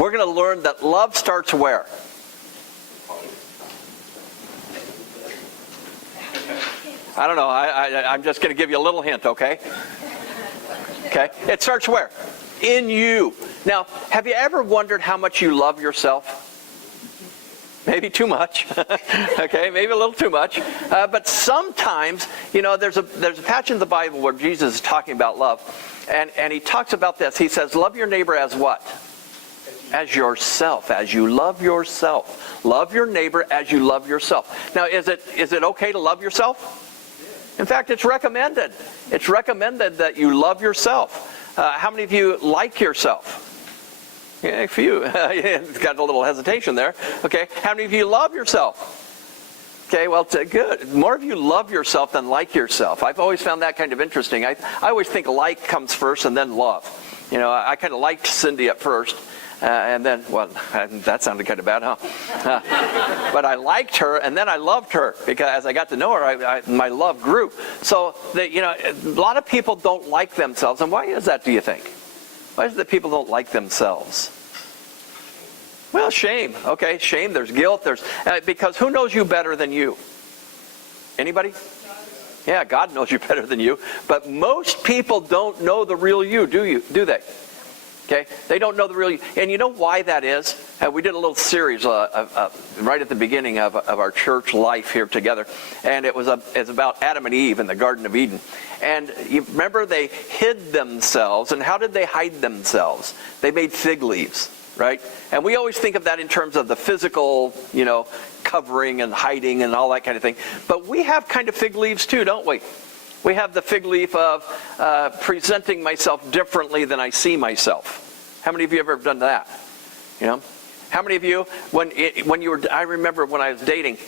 we're going to learn that love starts where? I don't know. I'm just going to give you a little hint, okay? Okay. It starts where? In you. Now, have you ever wondered how much you love yourself? Maybe too much. Okay, maybe a little too much. But sometimes, there's a passage in the Bible where Jesus is talking about love. And he talks about this. He says, love your neighbor as what? As yourself, as you love yourself. Love your neighbor as you love yourself. Now, is it okay to love yourself? In fact, it's recommended. It's recommended that you love yourself. How many of you like yourself? Yeah, a few. Got a little hesitation there. Okay, how many of you love yourself? Okay, well, good. More of you love yourself than like yourself. I've always found that kind of interesting. I always think like comes first and then love. I kind of liked Cindy at first. And then, well, that sounded kind of bad, huh? But I liked her, and then I loved her, because as I got to know her, my love grew. So, a lot of people don't like themselves. And why is that, do you think? Why is it that people don't like themselves? Well, shame. Okay, shame, there's guilt, because who knows you better than you? Anybody? Yeah, God knows you better than you. But most people don't know the real you, do they? Okay, they don't know the real you. And you know why that is? We did a little series right at the beginning of our church life here together. And it's about Adam and Eve in the Garden of Eden. And you remember they hid themselves. And how did they hide themselves? They made fig leaves, right? And we always think of that in terms of the physical, covering and hiding and all that kind of thing. But we have kind of fig leaves too, don't we? We have the fig leaf of presenting myself differently than I see myself. How many of you have ever done that? How many of you, I remember when I was dating,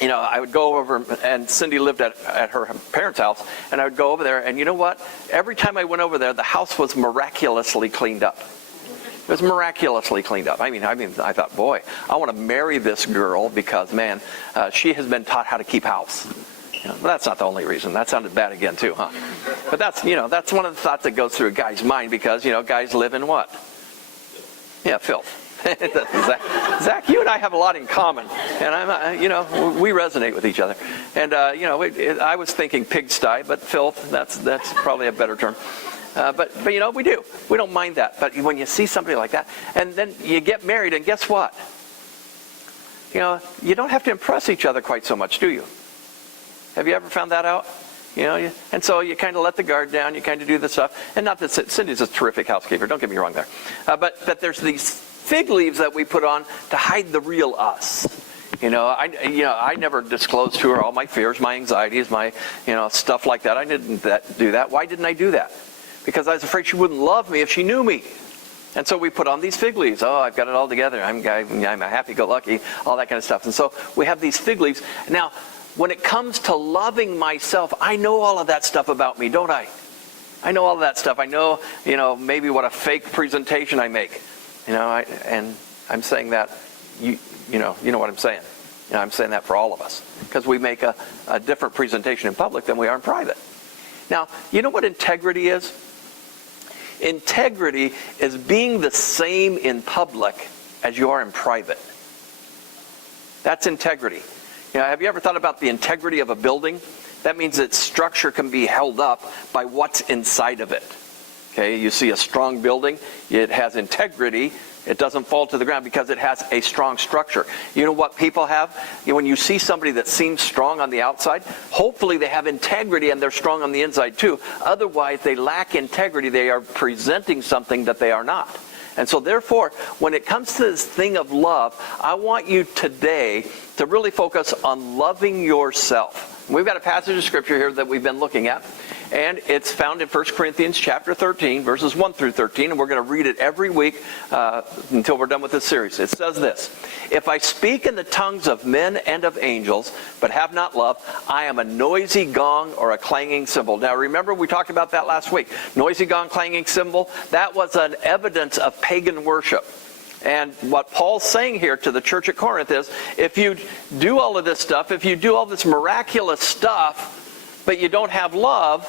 I would go over, and Cindy lived at her parents' house, and I would go over there, and you know what? Every time I went over there, the house was miraculously cleaned up. It was miraculously cleaned up. I mean, I thought, boy, I want to marry this girl because, man, she has been taught how to keep house. Well, that's not the only reason. That sounded bad again too, huh? But that's one of the thoughts that goes through a guy's mind, because, guys live in what? Yeah, filth. Zach, you and I have a lot in common, and we resonate with each other. And I was thinking pigsty, but filth, that's probably a better term. But we do. We don't mind that. But when you see somebody like that, and then you get married, and guess what? You don't have to impress each other quite so much, do you? Have you ever found that out? And so you kind of let the guard down. You kind of do the stuff. And not that Cindy's a terrific housekeeper. Don't get me wrong there. But there's these fig leaves that we put on to hide the real us. I never disclosed to her all my fears, my anxieties, my stuff like that. I didn't do that. Why didn't I do that? Because I was afraid she wouldn't love me if she knew me. And so we put on these fig leaves. Oh, I've got it all together. I'm a happy-go-lucky, all that kind of stuff. And so we have these fig leaves. Now, when it comes to loving myself, I know all of that stuff about me, don't I? I know all of that stuff. I know, maybe what a fake presentation I make. And I'm saying that, you know what I'm saying. I'm saying that for all of us. Because we make a different presentation in public than we are in private. Now, you know what integrity is? Integrity is being the same in public as you are in private. That's integrity. Have you ever thought about the integrity of a building? That means its structure can be held up by what's inside of it. Okay, you see a strong building, it has integrity. It doesn't fall to the ground because it has a strong structure. You know what people have? When you see somebody that seems strong on the outside, hopefully they have integrity and they're strong on the inside too. Otherwise, they lack integrity. They are presenting something that they are not. And so therefore, when it comes to this thing of love, I want you today to really focus on loving yourself. We've got a passage of scripture here that we've been looking at, and it's found in 1 Corinthians chapter 13, verses 1 through 13, and we're going to read it every week until we're done with this series. It says this: "If I speak in the tongues of men and of angels, but have not love, I am a noisy gong or a clanging cymbal." Now remember, we talked about that last week. Noisy gong, clanging cymbal, that was an evidence of pagan worship. And what Paul's saying here to the church at Corinth is, if you do all of this stuff, if you do all this miraculous stuff, but you don't have love,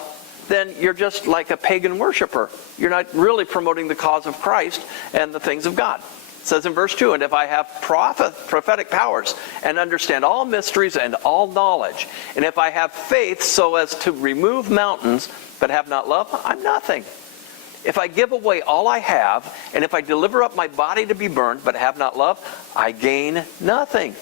then you're just like a pagan worshiper. You're not really promoting the cause of Christ and the things of God. It says in verse 2, and if I have prophetic powers and understand all mysteries and all knowledge, and if I have faith so as to remove mountains but have not love, I'm nothing. If I give away all I have, and if I deliver up my body to be burned but have not love, I gain nothing.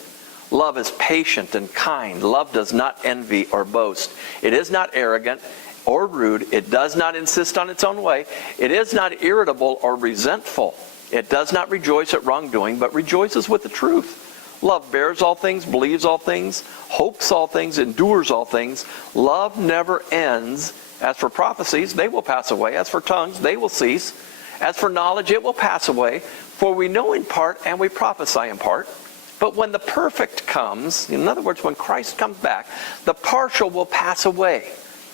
Love is patient and kind. Love does not envy or boast. It is not arrogant or rude. It does not insist on its own way. It is not irritable or resentful. It does not rejoice at wrongdoing, but rejoices with the truth. Love bears all things, believes all things, hopes all things, endures all things. Love never ends. As for prophecies, they will pass away. As for tongues, they will cease. As for knowledge, it will pass away. For we know in part and we prophesy in part. But when the perfect comes, in other words, when Christ comes back, the partial will pass away.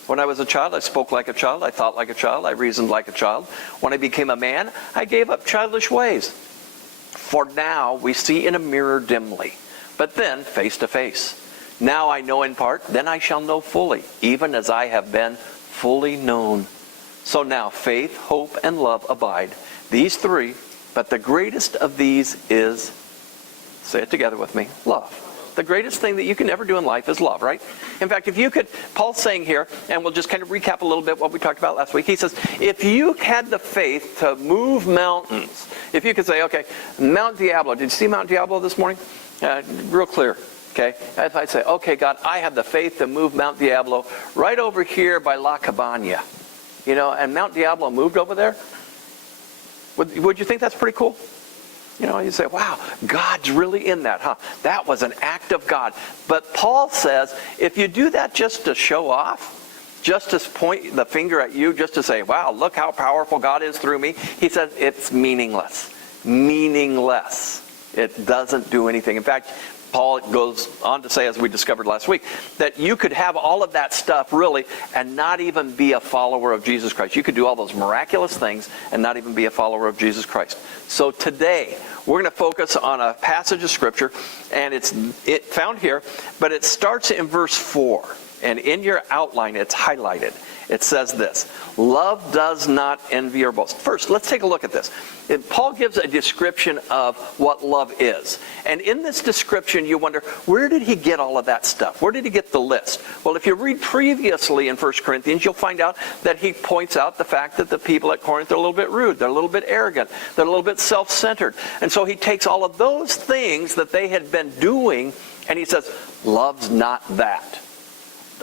When I was a child, I spoke like a child, I thought like a child, I reasoned like a child. When I became a man, I gave up childish ways. For now we see in a mirror dimly, but then face to face. Now I know in part, then I shall know fully, even as I have been fully known. So now faith, hope, and love abide, these three, but the greatest of these is, say it together with me, love. The greatest thing that you can ever do in life is love, right? In fact, if you could, Paul's saying here, and we'll just kind of recap a little bit what we talked about last week. He says, if you had the faith to move mountains, if you could say, okay, Mount Diablo, did you see Mount Diablo this morning? Real clear, okay? If I say, okay, God, I have the faith to move Mount Diablo right over here by La Cabana, and Mount Diablo moved over there, would you think that's pretty cool? You say, wow, God's really in that, huh? That was an act of God. But Paul says, if you do that just to show off, just to point the finger at you, just to say, wow, look how powerful God is through me, he says it's meaningless. Meaningless. It doesn't do anything. In fact, Paul goes on to say, as we discovered last week, that you could have all of that stuff really and not even be a follower of Jesus Christ. You could do all those miraculous things and not even be a follower of Jesus Christ. So today, we're going to focus on a passage of Scripture, and it's found here, but it starts in verse 4. And in your outline, it's highlighted. It says this, love does not envy or boast. First, let's take a look at this. Paul gives a description of what love is. And in this description, you wonder, where did he get all of that stuff? Where did he get the list? Well, if you read previously in 1 Corinthians, you'll find out that he points out the fact that the people at Corinth are a little bit rude. They're a little bit arrogant. They're a little bit self-centered. And so he takes all of those things that they had been doing, and he says, love's not that.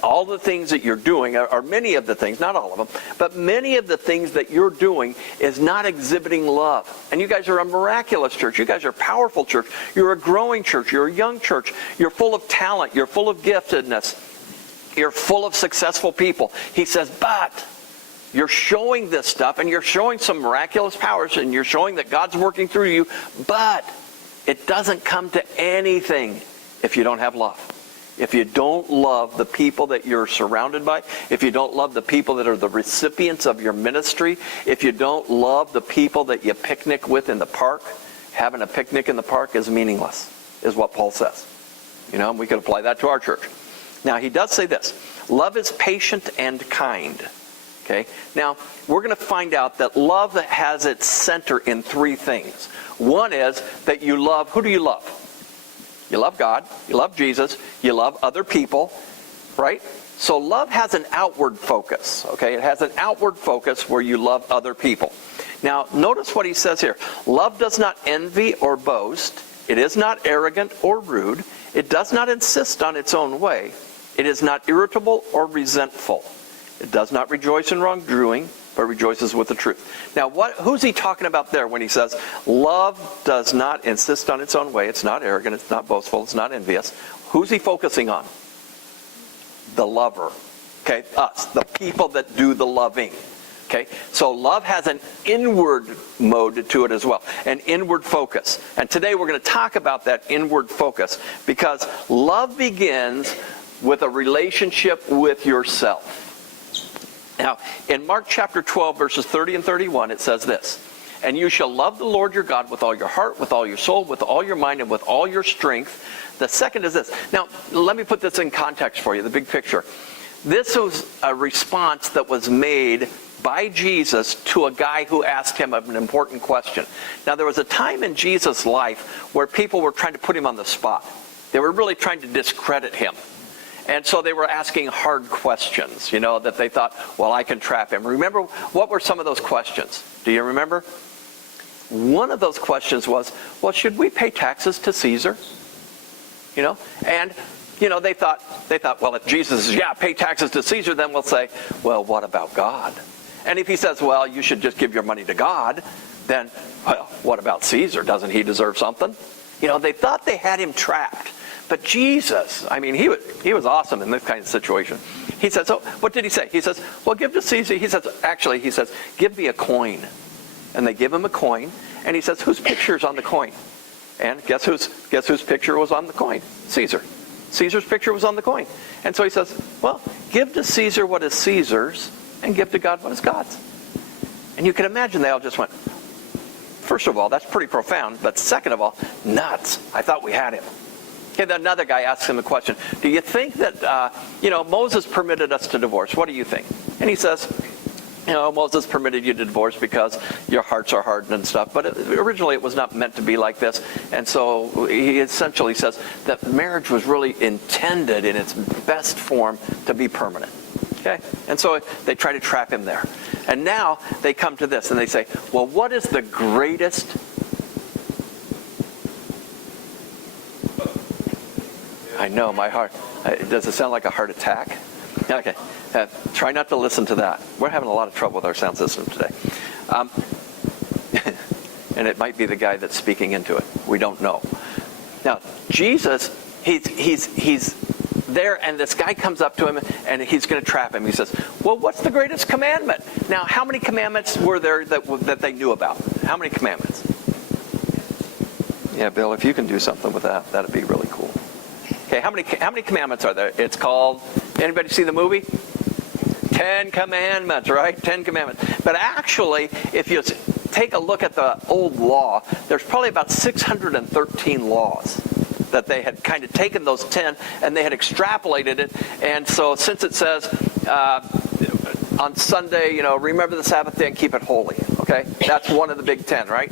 All the things that you're doing, or many of the things, not all of them, but many of the things that you're doing is not exhibiting love. And you guys are a miraculous church. You guys are a powerful church. You're a growing church. You're a young church. You're full of talent. You're full of giftedness. You're full of successful people. He says, but you're showing this stuff, and you're showing some miraculous powers, and you're showing that God's working through you, but it doesn't come to anything if you don't have love. If you don't love the people that you're surrounded by, if you don't love the people that are the recipients of your ministry, if you don't love the people that you picnic with in the park, having a picnic in the park is meaningless, is what Paul says. And we could apply that to our church. Now, he does say this, love is patient and kind. Okay? Now, we're going to find out that love has its center in three things. One is that you love, who do you love? You love God, you love Jesus, you love other people, right? So love has an outward focus, okay? It has an outward focus where you love other people. Now, notice what he says here. Love does not envy or boast. It is not arrogant or rude. It does not insist on its own way. It is not irritable or resentful. It does not rejoice in wrongdoing, but rejoices with the truth. Now, who's he talking about there when he says, love does not insist on its own way, it's not arrogant, it's not boastful, it's not envious? Who's he focusing on? The lover. Okay, us, the people that do the loving. Okay, so love has an inward mode to it as well, an inward focus. And today we're going to talk about that inward focus, because love begins with a relationship with yourself. Now, in Mark chapter 12, verses 30 and 31, it says this, and you shall love the Lord your God with all your heart, with all your soul, with all your mind, and with all your strength. The second is this. Now, let me put this in context for you, the big picture. This was a response that was made by Jesus to a guy who asked him an important question. Now, there was a time in Jesus' life where people were trying to put him on the spot. They were really trying to discredit him. And so they were asking hard questions, that they thought, well, I can trap him. Remember, what were some of those questions? Do you remember? One of those questions was, well, should we pay taxes to Caesar? And they thought, well, if Jesus says, yeah, pay taxes to Caesar, then we'll say, well, what about God? And if he says, well, you should just give your money to God, then, well, what about Caesar? Doesn't he deserve something? They thought they had him trapped. But Jesus, he was awesome in this kind of situation. He said, so what did he say? He says, well, give to Caesar. He says, give me a coin. And they give him a coin. And he says, whose picture's on the coin? And guess whose picture was on the coin? Caesar. Caesar's picture was on the coin. And so he says, well, give to Caesar what is Caesar's, and give to God what is God's. And you can imagine they all just went, first of all, that's pretty profound, but second of all, nuts. I thought we had him. Okay, then another guy asks him a question. Do you think that, Moses permitted us to divorce? What do you think? And he says, Moses permitted you to divorce because your hearts are hardened and stuff. But originally it was not meant to be like this. And so he essentially says that marriage was really intended in its best form to be permanent. Okay? And so they try to trap him there. And now they come to this and they say, well, what is the greatest... I know, my heart. Does it sound like a heart attack? Okay. Try not to listen to that. We're having a lot of trouble with our sound system today. And it might be the guy that's speaking into it. We don't know. Now, Jesus, he's there, and this guy comes up to him, and he's going to trap him. He says, well, what's the greatest commandment? Now, how many commandments were there that they knew about? How many commandments? Yeah, Bill, if you can do something with that, that'd be really cool. Okay, how many commandments are there? It's called, anybody see the movie? 10 Commandments, right? 10 Commandments. But actually, if you take a look at the old law, there's probably about 613 laws that they had kind of taken those 10 and they had extrapolated it. And so since it says on Sunday, remember the Sabbath day and keep it holy. Okay? That's one of the big 10, right?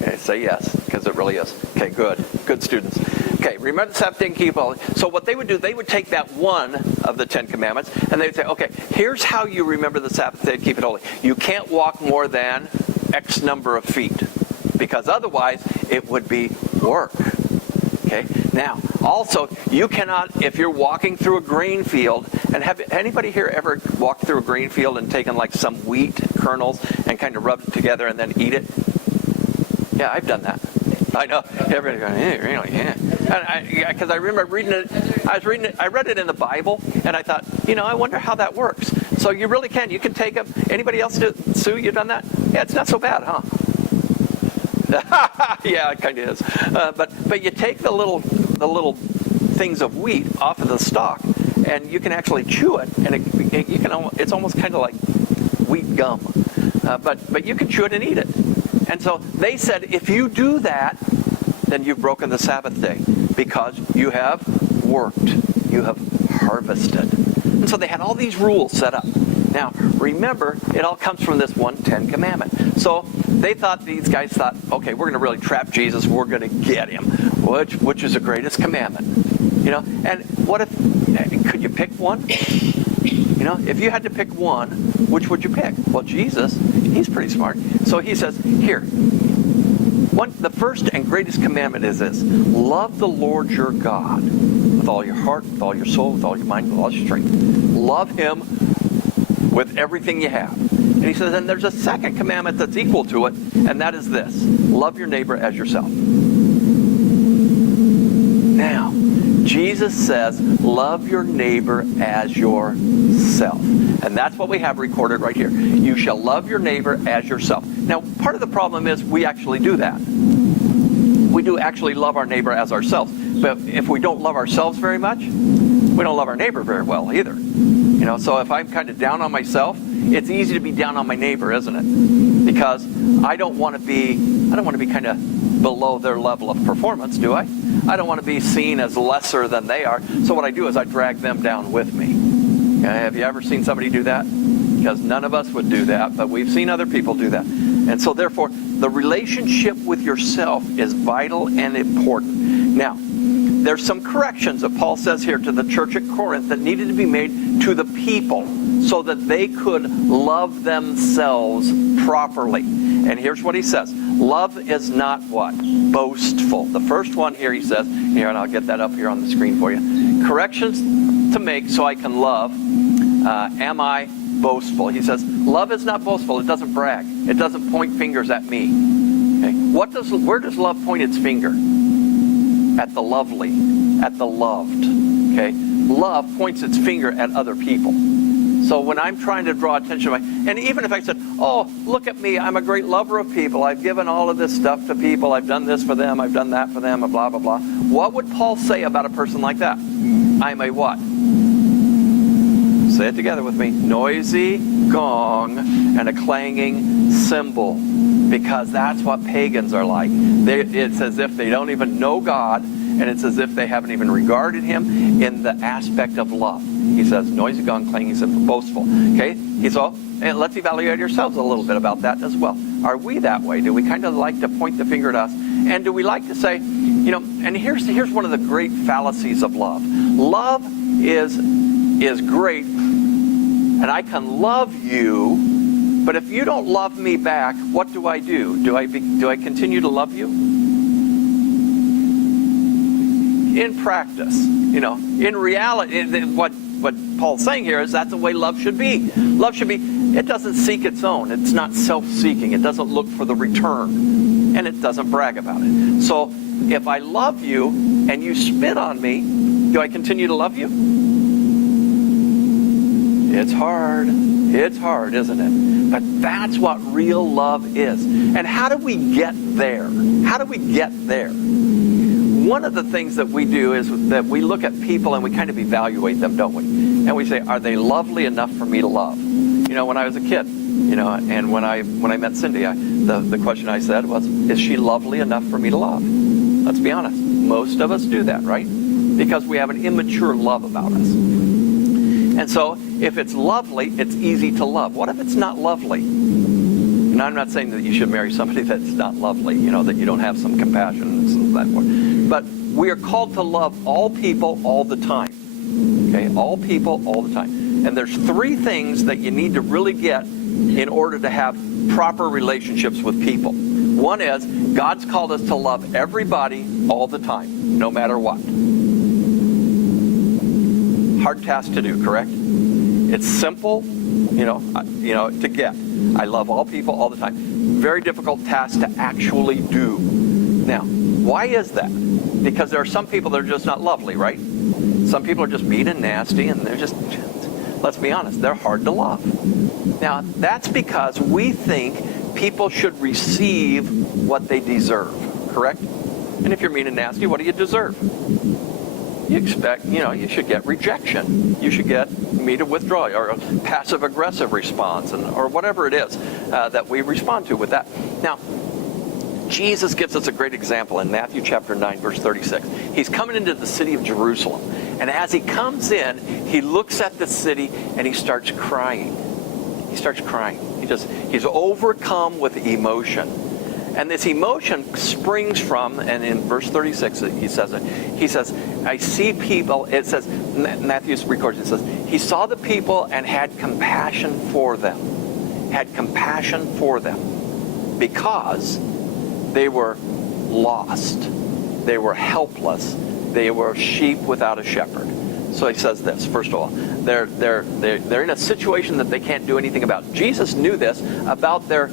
Okay, say yes, because it really is. Okay, good. Good students. Okay, remember the Sabbath day and keep it holy. So what they would do, they would take that one of the 10 Commandments, and they would say, okay, here's how you remember the Sabbath day and keep it holy. You can't walk more than X number of feet, because otherwise it would be work. Okay, now, also, you cannot, if you're walking through a grain field, and have anybody here ever walked through a grain field and taken like some wheat kernels and kind of rubbed it together and then eat it? Yeah, I've done that. I know. Everybody going, hey, really? Yeah. Because I remember reading it. I read it in the Bible, and I thought, I wonder how that works. So you really can. You can take them. Anybody else do? Sue, you done that? Yeah, it's not so bad, huh? Yeah, it kind of is. But you take the little things of wheat off of the stalk, and you can actually chew it, and it's almost kind of like wheat gum. But you can chew it and eat it. And so they said, if you do that, then you've broken the Sabbath day because you have worked, you have harvested. And so they had all these rules set up. Now, remember, it all comes from this one 10 Commandment. So these guys thought, okay, we're going to really trap Jesus. We're going to get him. Which is the greatest commandment? And what if, could you pick one? If you had to pick one, which would you pick? Well, Jesus, he's pretty smart. So he says, here, the first and greatest commandment is this: love the Lord your God with all your heart, with all your soul, with all your mind, with all your strength. Love him with everything you have. And he says, and there's a second commandment that's equal to it, and that is this: love your neighbor as yourself. Now, Jesus says, love your neighbor as yourself. And that's what we have recorded right here. You shall love your neighbor as yourself. Now, part of the problem is we actually do that. We do actually love our neighbor as ourselves. But if we don't love ourselves very much, we don't love our neighbor very well either. So if I'm kind of down on myself, it's easy to be down on my neighbor, isn't it? Because I don't want to be kind of below their level of performance, do I? I don't want to be seen as lesser than they are. So what I do is I drag them down with me. Have you ever seen somebody do that? Because none of us would do that, but we've seen other people do that. And so therefore, the relationship with yourself is vital and important. Now, there's some corrections that Paul says here to the church at Corinth that needed to be made to the people so that they could love themselves properly. And here's what he says. Love is not what? Boastful. The first one here he says, here, and I'll get that up here on the screen for you. Corrections to make so I can love. Am I boastful? He says, love is not boastful. It doesn't brag. It doesn't point fingers at me. Okay? Where does love point its finger? At the lovely, at the loved. Okay? Love points its finger at other people. So when I'm trying to draw attention to and even if I said, oh, look at me, I'm a great lover of people, I've given all of this stuff to people, I've done this for them, I've done that for them, and blah, blah, blah. What would Paul say about a person like that? I'm a what? Say it together with me. Noisy gong and a clanging cymbal. Because that's what pagans are like. It's as if they don't even know God, and it's as if they haven't even regarded him in the aspect of love. He says, noisy gong, clanging cymbal, boastful. Okay? And let's evaluate ourselves a little bit about that as well. Are we that way? Do we kind of like to point the finger at us? And do we like to say, and here's one of the great fallacies of love. Love is great, and I can love you, but if you don't love me back, what do I do? Do I continue to love you? In practice, in reality, what Paul's saying here is that's the way love should be. Love should be, it doesn't seek its own. It's not self-seeking. It doesn't look for the return. And it doesn't brag about it. So if I love you and you spit on me, do I continue to love you? It's hard. It's hard, isn't it? But that's what real love is. And how do we get there? How do we get there? One of the things that we do is that we look at people and we kind of evaluate them, don't we? And we say, are they lovely enough for me to love? When I was a kid, and when I met Cindy, the question I said was, is she lovely enough for me to love? Let's be honest. Most of us do that, right? Because we have an immature love about us. And so, if it's lovely, it's easy to love. What if it's not lovely? And I'm not saying that you should marry somebody that's not lovely, that you don't have some compassion and so that forth. But we are called to love all people all the time. Okay? All people all the time. And there's three things that you need to really get in order to have proper relationships with people. One is, God's called us to love everybody all the time, no matter what. Hard task to do, correct? It's simple, to get. I love all people all the time. Very difficult task to actually do. Now, why is that? Because there are some people that are just not lovely, right? Some people are just mean and nasty, and they're just, let's be honest, they're hard to love. Now, that's because we think people should receive what they deserve, correct? And if you're mean and nasty, what do you deserve? You expect, you should get rejection. You should get immediate withdrawal or a passive-aggressive response or whatever it is that we respond to with that. Now, Jesus gives us a great example in Matthew chapter 9, verse 36. He's coming into the city of Jerusalem. And as he comes in, he looks at the city and he starts crying. He starts crying. He's overcome with emotion. And this emotion springs from, and in verse 36 he says it. He says, I see people, it says, Matthew records it, says, he saw the people and had compassion for them. Had compassion for them. Because they were lost. They were helpless. They were sheep without a shepherd. So he says this, first of all, they're in a situation that they can't do anything about. Jesus knew this about their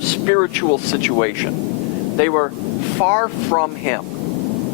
spiritual situation. They were far from him,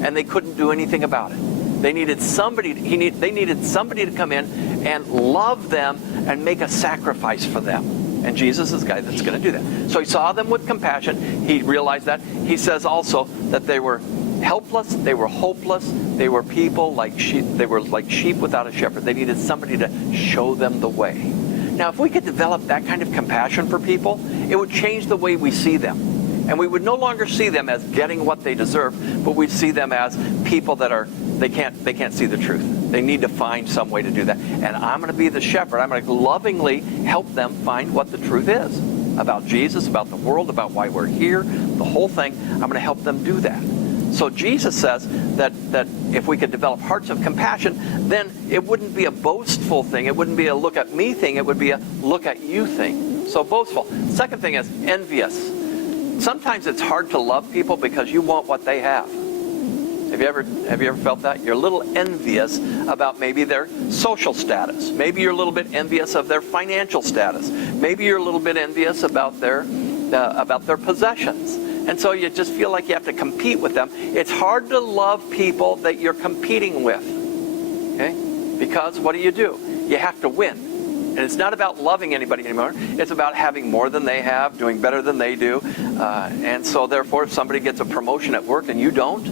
and they couldn't do anything about it. They needed somebody. They needed somebody to come in and love them and make a sacrifice for them. And Jesus is the guy that's going to do that. So he saw them with compassion. He realized that. He says also that they were helpless. They were hopeless. They were people like sheep. They were like sheep without a shepherd. They needed somebody to show them the way. Now, if we could develop that kind of compassion for people, it would change the way we see them. And we would no longer see them as getting what they deserve, but we'd see them as people that they can't see the truth. They need to find some way to do that. And I'm going to be the shepherd. I'm going to lovingly help them find what the truth is about Jesus, about the world, about why we're here, the whole thing. I'm going to help them do that. So Jesus says that if we could develop hearts of compassion, then it wouldn't be a boastful thing. It wouldn't be a look at me thing. It would be a look at you thing. So boastful. Second thing is envious. Sometimes it's hard to love people because you want what they have. Have you ever felt that? You're a little envious about maybe their social status. Maybe you're a little bit envious of their financial status. Maybe you're a little bit envious about their possessions. And so you just feel like you have to compete with them. It's hard to love people that you're competing with. Okay? Because what do? You have to win. And it's not about loving anybody anymore. It's about having more than they have, doing better than they do. And so therefore, if somebody gets a promotion at work and you don't,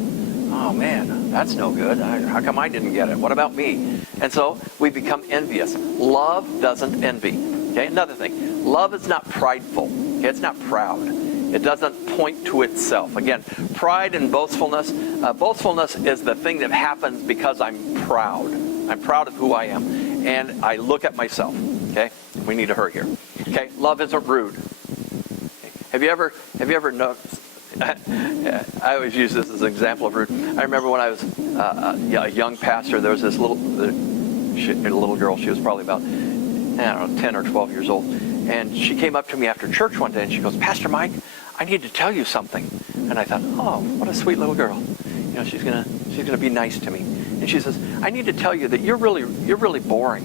oh man, that's no good. How come I didn't get it? What about me? And so we become envious. Love doesn't envy. Okay? Another thing, love is not prideful. Okay? It's not proud. It doesn't point to itself. Again, pride and boastfulness. Boastfulness is the thing that happens because I'm proud. I'm proud of who I am. And I look at myself. Okay? We need to hurry here. Okay? Love isn't rude. Okay. Have you ever noticed? I always use this as an example of rude. I remember when I was a young pastor, there was this little girl. She was probably about, 10 or 12 years old. And she came up to me after church one day and she goes, "Pastor Mike, I need to tell you something." And I thought, oh, what a sweet little girl. She's gonna be nice to me. And she says, "I need to tell you that you're really boring."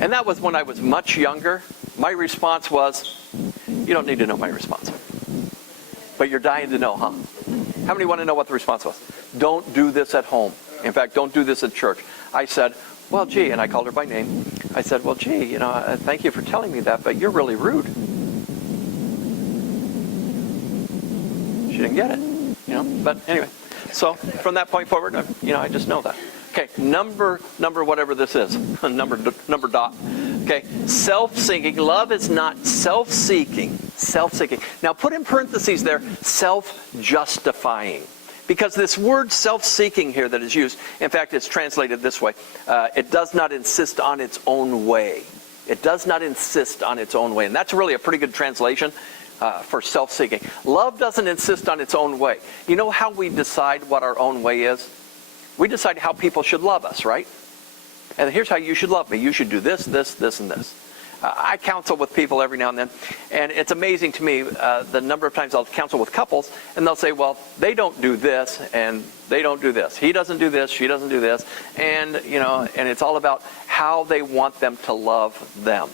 And that was when I was much younger. My response was, you don't need to know my response. But you're dying to know, huh? How many want to know what the response was? Don't do this at home. In fact, don't do this at church. I said, well, gee, and I called her by name. I said, well, gee, thank you for telling me that, but you're really rude. She didn't get it, but anyway. So from that point forward, I just know that. Okay, number whatever this is, number dot. Okay, self-seeking. Love is not self-seeking. Self-seeking. Now put in parentheses there, self-justifying. Because this word self-seeking here that is used, in fact, it's translated this way. It does not insist on its own way. It does not insist on its own way. And that's really a pretty good translation for self-seeking. Love doesn't insist on its own way. You know how we decide what our own way is? We decide how people should love us, right? And here's how you should love me. You should do this, this, this, and this. I counsel with people every now and then, and it's amazing to me the number of times I'll counsel with couples, and they'll say, well, they don't do this, and they don't do this. He doesn't do this, she doesn't do this, and and it's all about how they want them to love them.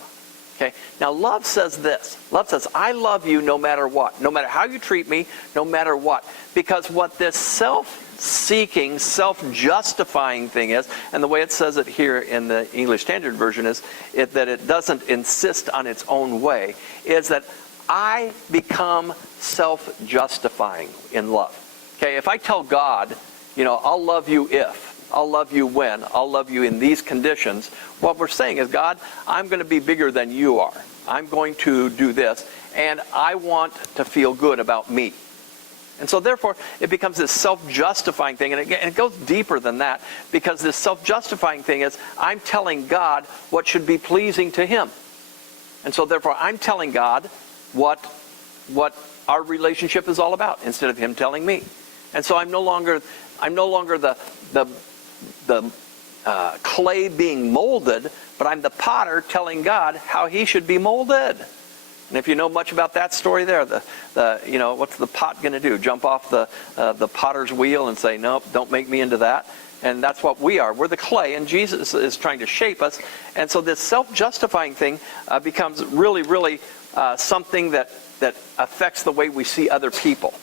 Okay? Now, love says this. Love says, I love you no matter what, no matter how you treat me, no matter what. Because what this self-seeking, self-justifying thing is, and the way it says it here in the English Standard Version is that it doesn't insist on its own way, is that I become self-justifying in love. Okay? If I tell God, I'll love you if, I'll love you when, I'll love you in these conditions, what we're saying is, God, I'm going to be bigger than you are. I'm going to do this, and I want to feel good about me. And so therefore, it becomes this self-justifying thing, and it goes deeper than that, because this self-justifying thing is, I'm telling God what should be pleasing to Him. And so therefore, I'm telling God what our relationship is all about, instead of Him telling me. And so I'm no longer the clay being molded, but I'm the potter telling God how He should be molded. And if you know much about that story there, what's the pot going to do? Jump off the potter's wheel and say, nope, don't make me into that. And that's what we are. We're the clay, and Jesus is trying to shape us. And so this self-justifying thing becomes really, really something that affects the way we see other people.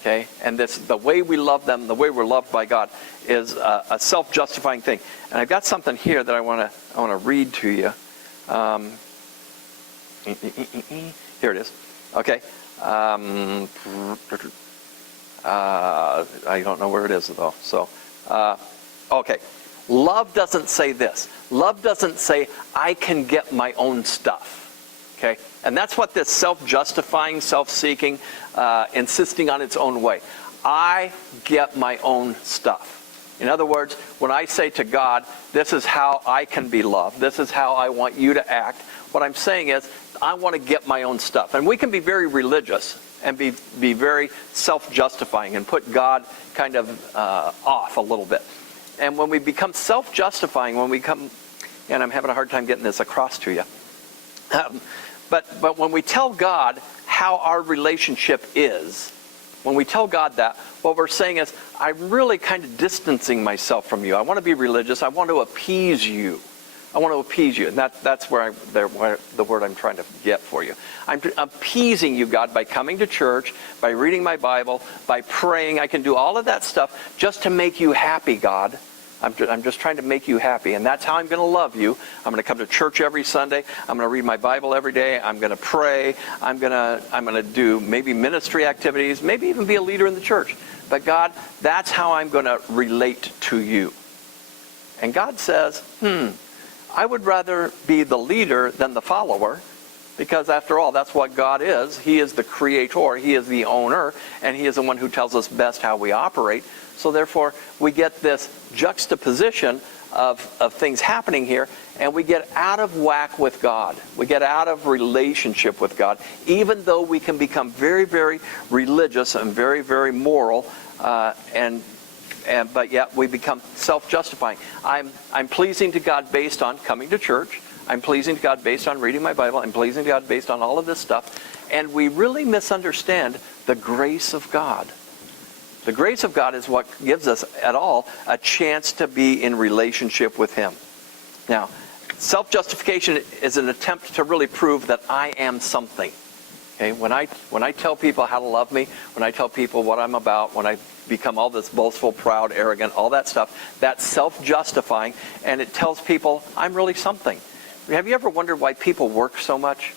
Okay? And the way we love them, the way we're loved by God, is a self-justifying thing. And I've got something here that I want to read to you. Here it is. Okay. I don't know where it is, though. So, okay. Love doesn't say this. Love doesn't say, I can get my own stuff. Okay? And that's what this self-justifying, self-seeking, insisting on its own way. I get my own stuff. In other words, when I say to God, this is how I can be loved, this is how I want you to act, what I'm saying is, I want to get my own stuff. And we can be very religious and be very self-justifying and put God kind of off a little bit. And when we become self-justifying, when we come, and I'm having a hard time getting this across to you, but when we tell God how our relationship is, when we tell God that, what we're saying is, I'm really kind of distancing myself from you. I want to be religious. I want to appease you. I want to appease you. And that's where the word I'm trying to get for you. I'm appeasing you, God, by coming to church, by reading my Bible, by praying. I can do all of that stuff just to make you happy, God. I'm just trying to make you happy, and that's how I'm going to love you. I'm going to come to church every Sunday. I'm going to read my Bible every day. I'm going to pray. I'm going to do maybe ministry activities, maybe even be a leader in the church. But God, that's how I'm going to relate to you. And God says, I would rather be the leader than the follower, because after all, that's what God is. He is the creator. He is the owner, and he is the one who tells us best how we operate. So therefore, we get this juxtaposition of things happening here, and we get out of whack with God. We get out of relationship with God, even though we can become very, very religious and very, very moral, but yet we become self-justifying. I'm pleasing to God based on coming to church. I'm pleasing to God based on reading my Bible. I'm pleasing to God based on all of this stuff. And we really misunderstand the grace of God. The grace of God is what gives us at all a chance to be in relationship with him. Now, self-justification is an attempt to really prove that I am something. Okay? When I tell people how to love me, when I tell people what I'm about, when I become all this boastful, proud, arrogant, all that stuff, that's self-justifying, and it tells people I'm really something. Have you ever wondered why people work so much?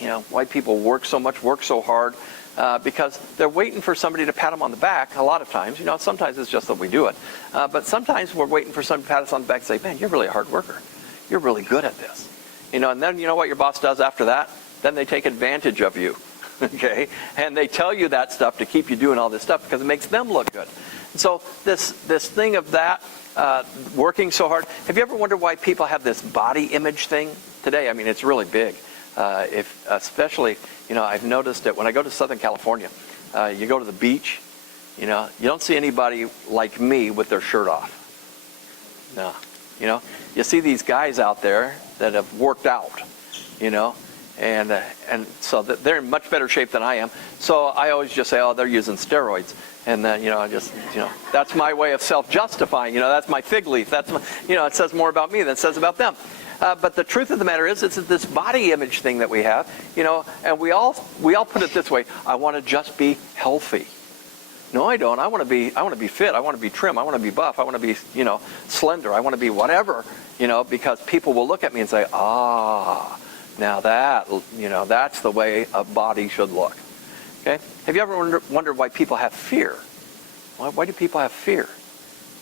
You know, why people work so much, work so hard? Because they're waiting for somebody to pat them on the back a lot of times. You know, sometimes it's just that we do it. But sometimes we're waiting for somebody to pat us on the back and say, man, you're really a hard worker. You're really good at this. You know, and then you know what your boss does after that? Then they take advantage of you. Okay? And they tell you that stuff to keep you doing all this stuff because it makes them look good. And so this thing of that, working so hard. Have you ever wondered why people have this body image thing today? I mean, it's really big. Especially, you know, I've noticed it when I go to Southern California. You go to the beach, you know, you don't see anybody like me with their shirt off. No, you know, you see these guys out there that have worked out, you know, and so they're in much better shape than I am. So I always just say, oh, they're using steroids. And then, you know, I just, you know, that's my way of self-justifying. You know, that's my fig leaf. That's my, you know, it says more about me than it says about them. But the truth of the matter is, it's this body image thing that we have, you know, and we all put it this way: I want to just be healthy. No, I don't. I want to be fit. I want to be trim. I want to be buff. I want to be, you know, slender. I want to be whatever, you know, because people will look at me and say, now that, you know, that's the way a body should look. Okay? Have you ever wondered why people have fear? Why do people have fear?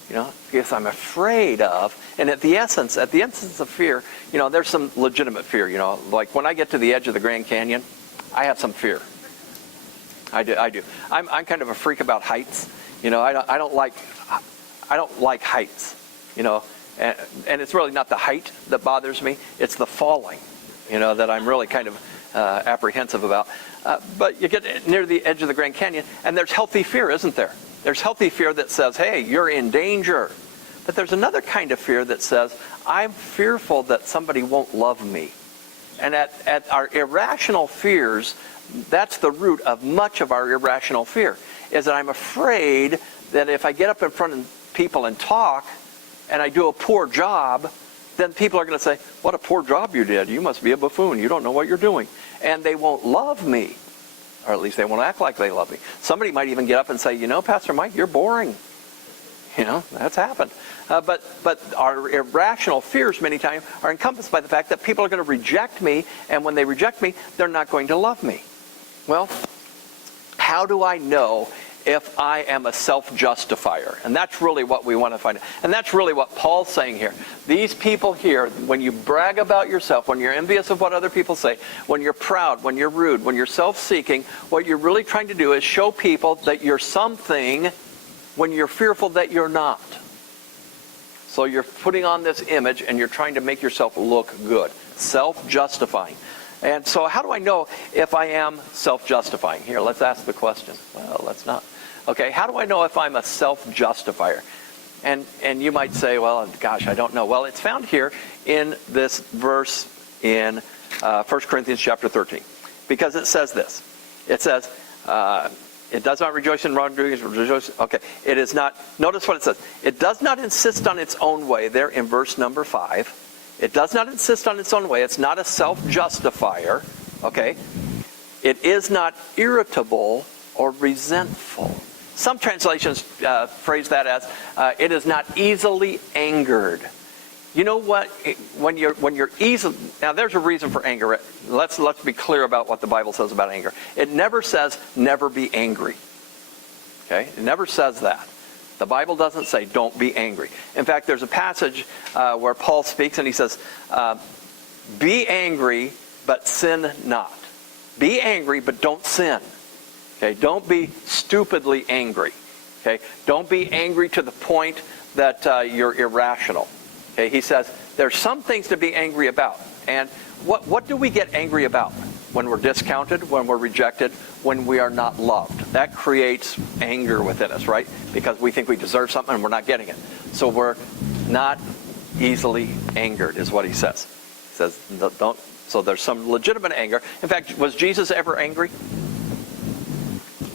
You know, because I'm afraid of, and at the essence of fear, you know, there's some legitimate fear. You know, like when I get to the edge of the Grand Canyon, I have some fear. I do. I'm kind of a freak about heights. You know, I don't like heights. You know, and it's really not the height that bothers me; it's the falling. You know, that I'm really kind of apprehensive about. But you get near the edge of the Grand Canyon, and there's healthy fear, isn't there? There's healthy fear that says, hey, you're in danger. But there's another kind of fear that says, I'm fearful that somebody won't love me. And at our irrational fears, that's the root of much of our irrational fear, is that I'm afraid that if I get up in front of people and talk, and I do a poor job, then people are going to say, what a poor job you did. You must be a buffoon. You don't know what you're doing. And they won't love me. Or at least they won't act like they love me. Somebody might even get up and say, you know, Pastor Mike, you're boring. You know, that's happened. But our irrational fears many times are encompassed by the fact that people are going to reject me, and when they reject me, they're not going to love me. Well, how do I know if I am a self-justifier? And that's really what we want to find out. And that's really what Paul's saying here. These people here, when you brag about yourself, when you're envious of what other people say, when you're proud, when you're rude, when you're self-seeking, what you're really trying to do is show people that you're something when you're fearful that you're not. So you're putting on this image and you're trying to make yourself look good. Self-justifying. And so how do I know if I am self-justifying? Here, let's ask the question. Well, let's not. Okay, how do I know if I'm a self-justifier? And you might say, well, gosh, I don't know. Well, it's found here in this verse in 1 Corinthians chapter 13. Because it says this. It says, it does not rejoice in wrongdoing. Okay, it is not. Notice what it says. It does not insist on its own way. There in verse number 5. It does not insist on its own way. It's not a self-justifier. Okay. It is not irritable or resentful. Some translations phrase that as it is not easily angered. You know what? When you're easily, now there's a reason for anger. Let's be clear about what the Bible says about anger. It never says never be angry. Okay? It never says that. The Bible doesn't say don't be angry. In fact, there's a passage where Paul speaks and he says, be angry but sin not. Be angry but don't sin. Okay? Don't be stupidly angry. Okay? Don't be angry to the point that you're irrational. Okay, he says there's some things to be angry about. And what do we get angry about? When we're discounted, when we're rejected, when we are not loved. That creates anger within us, right? Because we think we deserve something and we're not getting it. So we're not easily angered, is what he says. He says, don't. So there's some legitimate anger. In fact, was Jesus ever angry?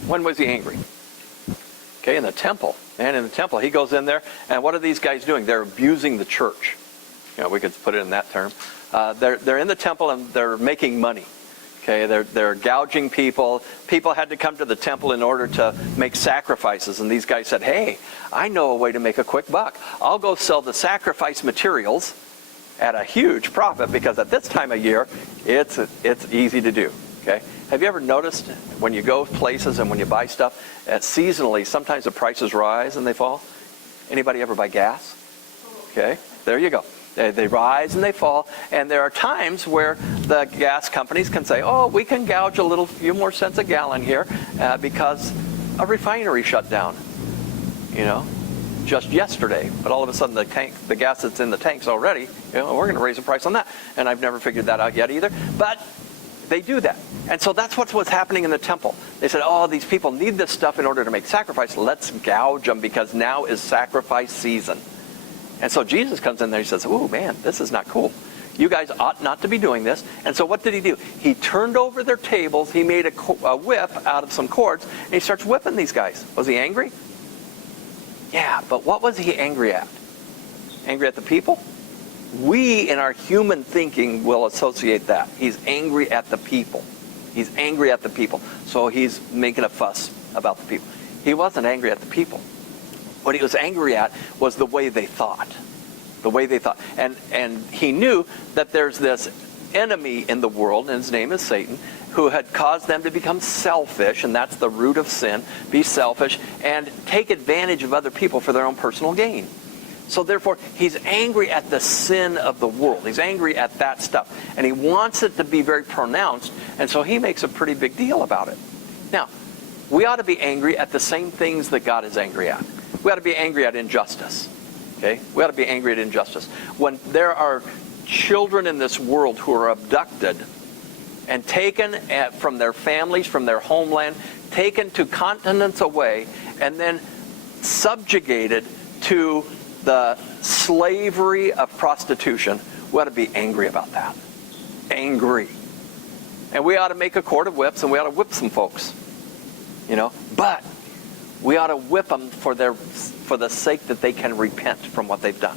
When was he angry? Okay, in the temple. Man, in the temple, he goes in there, and what are these guys doing? They're abusing the church. You know, we could put it in that term. They're in the temple and they're making money. Okay, they're gouging people. People had to come to the temple in order to make sacrifices, and these guys said, "Hey, I know a way to make a quick buck. I'll go sell the sacrifice materials at a huge profit because at this time of year, it's easy to do." Okay. Have you ever noticed when you go places and when you buy stuff, seasonally, sometimes the prices rise and they fall? Anybody ever buy gas? Okay, there you go. They rise and they fall, and there are times where the gas companies can say, oh, we can gouge a few more cents a gallon here because a refinery shut down, you know, just yesterday. But all of a sudden the gas that's in the tanks already, we're going to raise the price on that. And I've never figured that out yet either. But they do that. And so that's what's happening in the temple. They said, oh, these people need this stuff in order to make sacrifice. Let's gouge them because now is sacrifice season. And so Jesus comes in there and he says, oh, man, this is not cool. You guys ought not to be doing this. And so what did he do? He turned over their tables. He made a whip out of some cords, and he starts whipping these guys. Was he angry? Yeah, but what was he angry at? Angry at the people? We, in our human thinking, will associate that. He's angry at the people. He's angry at the people. So he's making a fuss about the people. He wasn't angry at the people. What he was angry at was the way they thought. The way they thought. And he knew that there's this enemy in the world, and his name is Satan, who had caused them to become selfish, and that's the root of sin, be selfish, and take advantage of other people for their own personal gain. So therefore, he's angry at the sin of the world. He's angry at that stuff. And he wants it to be very pronounced, and so he makes a pretty big deal about it. Now, we ought to be angry at the same things that God is angry at. We ought to be angry at injustice. Okay? We ought to be angry at injustice. When there are children in this world who are abducted and taken from their families, from their homeland, taken to continents away, and then subjugated to the slavery of prostitution, we ought to be angry about that. Angry. And we ought to make a cord of whips, and we ought to whip some folks. But we ought to whip them for the sake that they can repent from what they've done.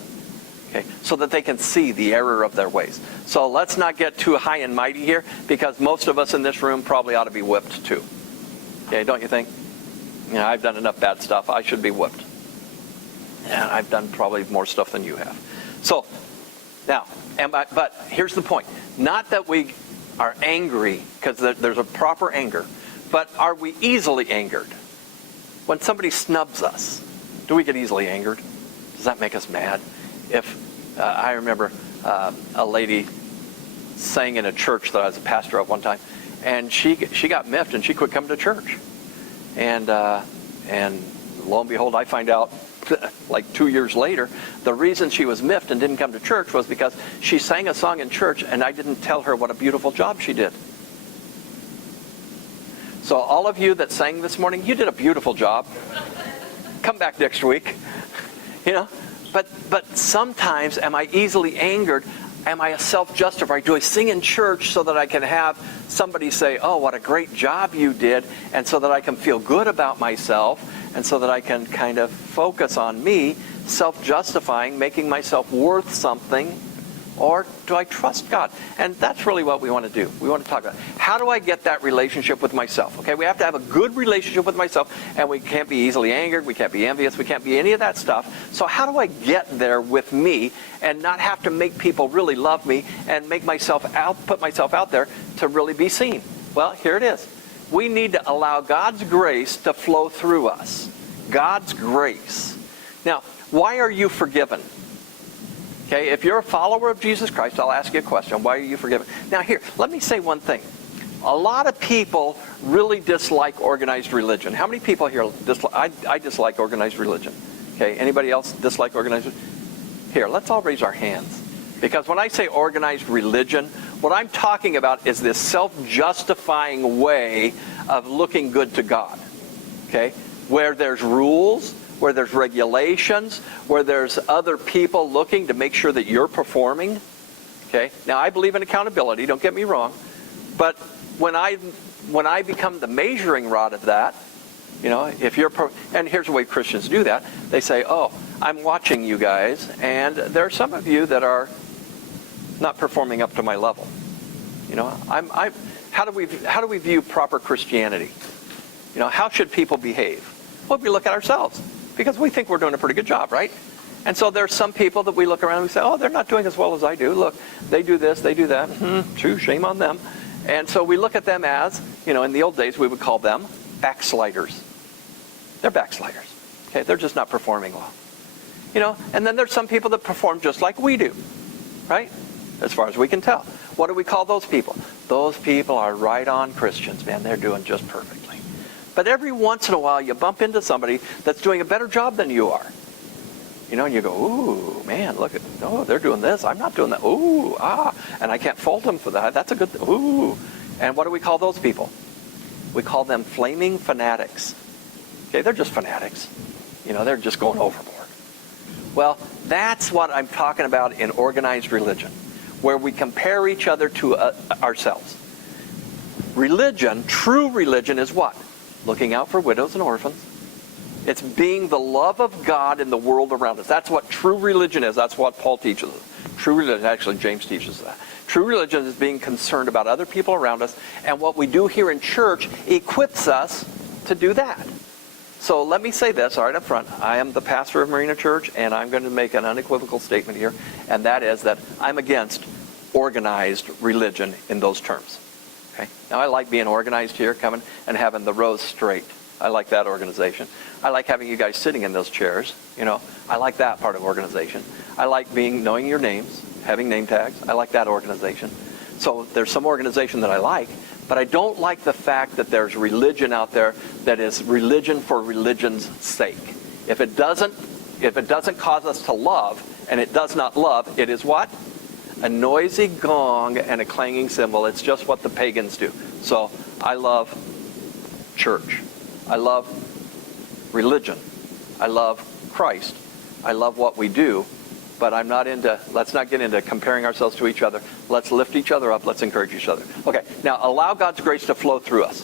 Okay? So that they can see the error of their ways. So let's not get too high and mighty here, because most of us in this room probably ought to be whipped too. Okay, don't you think? I've done enough bad stuff. I should be whipped. And I've done probably more stuff than you have. So, now, but here's the point. Not that we are angry, because there's a proper anger, but are we easily angered? When somebody snubs us, do we get easily angered? Does that make us mad? If I remember a lady sang in a church that I was a pastor of one time, and she got miffed and she quit coming to church. And lo and behold, I find out like 2 years later, the reason she was miffed and didn't come to church was because she sang a song in church and I didn't tell her what a beautiful job she did. So all of you that sang this morning, you did a beautiful job. Come back next week. But sometimes am I easily angered? Am I a self-justifier? Do I sing in church so that I can have somebody say, oh, what a great job you did, and so that I can feel good about myself, and so that I can kind of focus on me, self-justifying, making myself worth something? Or do I trust God? And that's really what we want to do. We want to talk about how do I get that relationship with myself? Okay, we have to have a good relationship with myself, and we can't be easily angered, we can't be envious, we can't be any of that stuff. So how do I get there with me and not have to make people really love me and make myself put myself out there to really be seen? Well, here it is. We need to allow God's grace to flow through us. God's grace. Now, why are you forgiven? Okay, if you're a follower of Jesus Christ, I'll ask you a question. Why are you forgiven? Now here, let me say one thing. A lot of people really dislike organized religion. How many people here dislike? I dislike organized religion. Okay, anybody else dislike organized religion? Here, let's all raise our hands. Because when I say organized religion, what I'm talking about is this self-justifying way of looking good to God. Okay, where there's rules, where there's regulations, where there's other people looking to make sure that you're performing. Okay? Now, I believe in accountability, don't get me wrong. But when I become the measuring rod of that, if you're, and here's the way Christians do that. They say, oh, I'm watching you guys, and there are some of you that are not performing up to my level. How do we view proper Christianity? How should people behave? Well, we look at ourselves. Because we think we're doing a pretty good job, right? And so there's some people that we look around and we say, oh, they're not doing as well as I do. Look, they do this, they do that. True, shame on them. And so we look at them as, in the old days we would call them backsliders. They're backsliders. Okay, they're just not performing well. And then there's some people that perform just like we do, right? As far as we can tell. What do we call those people? Those people are right on Christians, man. They're doing just perfectly. But every once in a while, you bump into somebody that's doing a better job than you are. And you go, ooh, man, look at, oh, they're doing this. I'm not doing that. Ooh, and I can't fault them for that. That's a good, ooh. And what do we call those people? We call them flaming fanatics. Okay, they're just fanatics. They're just going overboard. Well, that's what I'm talking about in organized religion, where we compare each other to ourselves. Religion, true religion, is what? Looking out for widows and orphans. It's being the love of God in the world around us. That's what true religion is. That's what Paul teaches us. True religion, actually James teaches that. True religion is being concerned about other people around us, and what we do here in church equips us to do that. So let me say this right up front. I am the pastor of Marina Church, and I'm going to make an unequivocal statement here, and that is that I'm against organized religion in those terms. Okay. Now, I like being organized here, coming and having the rows straight. I like that organization. I like having you guys sitting in those chairs. I like that part of organization. I like knowing your names, having name tags. I like that organization. So there's some organization that I like, but I don't like the fact that there's religion out there that is religion for religion's sake. If it doesn't cause us to love, and it does not love, it is what? A noisy gong and a clanging cymbal. It's just what the pagans do. So I love church. I love religion. I love Christ. I love what we do. But let's not get into comparing ourselves to each other. Let's lift each other up. Let's encourage each other. Okay, now allow God's grace to flow through us.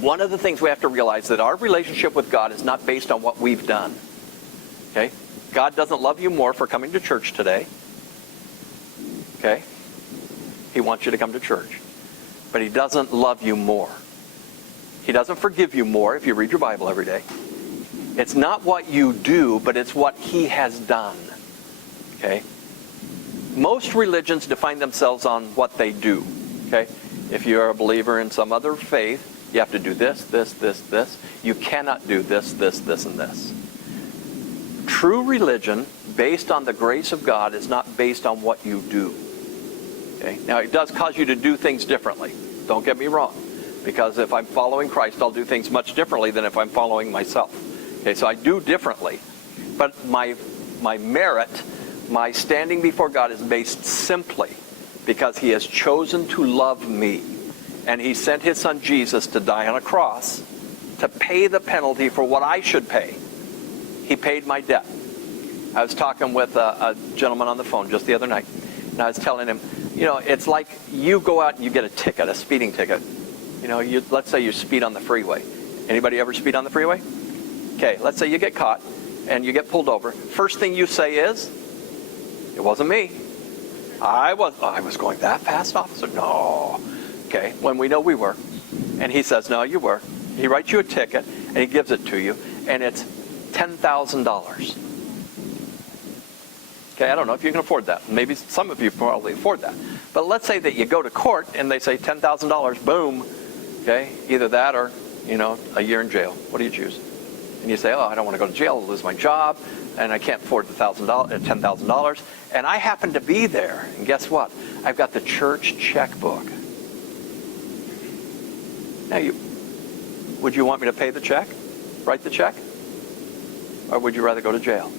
One of the things we have to realize that our relationship with God is not based on what we've done. Okay? God doesn't love you more for coming to church today. Okay? He wants you to come to church. But he doesn't love you more. He doesn't forgive you more if you read your Bible every day. It's not what you do, but it's what he has done. Okay? Most religions define themselves on what they do. Okay? If you're a believer in some other faith, You have to do this, this, this, this. You cannot do this, this, this, and this. True religion, based on the grace of God, is not based on what you do. Okay? Now, it does cause you to do things differently. Don't get me wrong. Because if I'm following Christ, I'll do things much differently than if I'm following myself. Okay, so I do differently. But my merit, my standing before God is based simply because he has chosen to love me. And he sent his son Jesus to die on a cross to pay the penalty for what I should pay. He paid my debt. I was talking with a gentleman on the phone just the other night, and I was telling him, it's like you go out and you get a ticket, a speeding ticket. Let's say you speed on the freeway. Anybody ever speed on the freeway? Okay, let's say you get caught and you get pulled over. First thing you say is, it wasn't me. I was going that fast, officer? No. Okay, when we know we were. And he says, no, you were. He writes you a ticket and he gives it to you, and it's $10,000. Okay, I don't know if you can afford that. Maybe some of you probably afford that. But let's say that you go to court and they say $10,000, boom. Okay, either that or, a year in jail. What do you choose? And you say, I don't want to go to jail, I'll lose my job, and I can't afford the $10,000. And I happen to be there, and guess what? I've got the church checkbook. Now, would you want me to pay the check? Write the check? Or would you rather go to jail?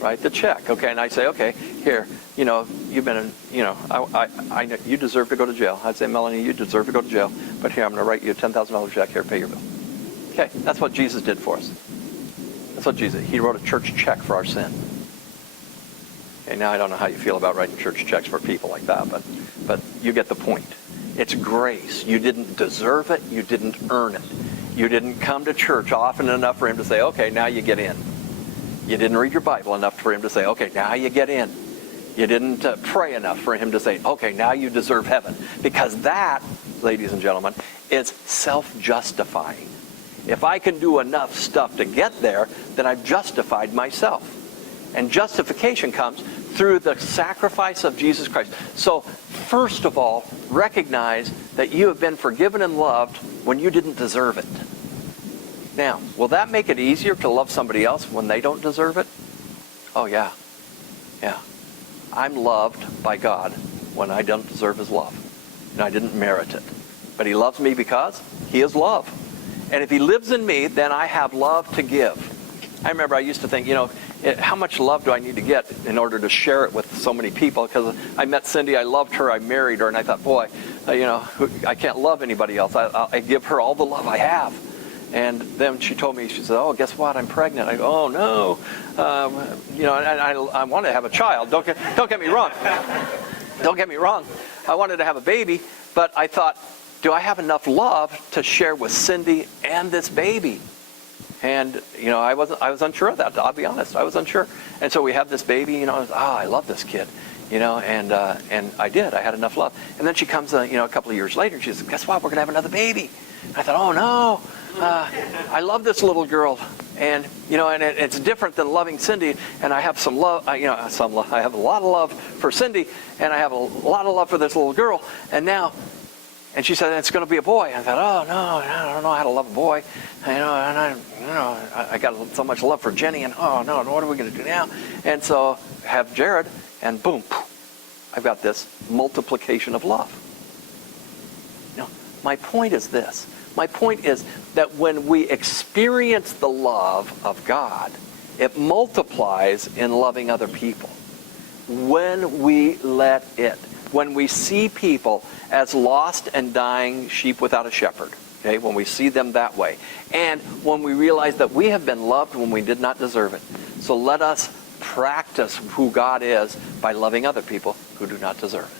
Write the check. Okay, and I say, okay, here, you've been I know you deserve to go to jail. I'd say, Melanie, you deserve to go to jail, but here, I'm going to write you a $10,000 check. Here, pay your bill. Okay, that's what Jesus did for us. That's what Jesus did. He wrote a church check for our sin. Okay, now I don't know how you feel about writing church checks for people like that, but you get the point. It's grace. You didn't deserve it. You didn't earn it. You didn't come to church often enough for him to say, okay, now you get in. You didn't read your Bible enough for him to say, okay, now you get in. You didn't pray enough for him to say, okay, now you deserve heaven. Because that, ladies and gentlemen, is self-justifying. If I can do enough stuff to get there, then I've justified myself. And justification comes through the sacrifice of Jesus Christ. So, first of all, recognize that you have been forgiven and loved when you didn't deserve it. Now, will that make it easier to love somebody else when they don't deserve it? Oh, yeah. Yeah. I'm loved by God when I don't deserve his love. And I didn't merit it. But he loves me because he is love. And if he lives in me, then I have love to give. I remember I used to think, how much love do I need to get in order to share it with so many people? Because I met Cindy, I loved her, I married her, and I thought, boy, I can't love anybody else. I give her all the love I have. And then she told me, she said, oh, guess what? I'm pregnant. I go, oh, no. And I wanted to have a child. Don't get me wrong. Don't get me wrong. I wanted to have a baby, but I thought, do I have enough love to share with Cindy and this baby? And, I was unsure of that. I'll be honest. I was unsure. And so we have this baby, I love this kid, and I did. I had enough love. And then she comes, a couple of years later, and she says, guess what? We're going to have another baby. And I thought, oh, no. I love this little girl. And, and it's different than loving Cindy. And I have some love, I have a lot of love for Cindy, and I have a lot of love for this little girl. And she said, it's going to be a boy. I thought, oh, no, I don't know how to love a boy. I got so much love for Jenny, and oh, no, what are we going to do now? And so have Jared, and boom, I've got this multiplication of love. My point is this. My point is that when we experience the love of God, it multiplies in loving other people. When we let it. When we see people as lost and dying sheep without a shepherd, okay, when we see them that way, and when we realize that we have been loved when we did not deserve it. So let us practice who God is by loving other people who do not deserve it.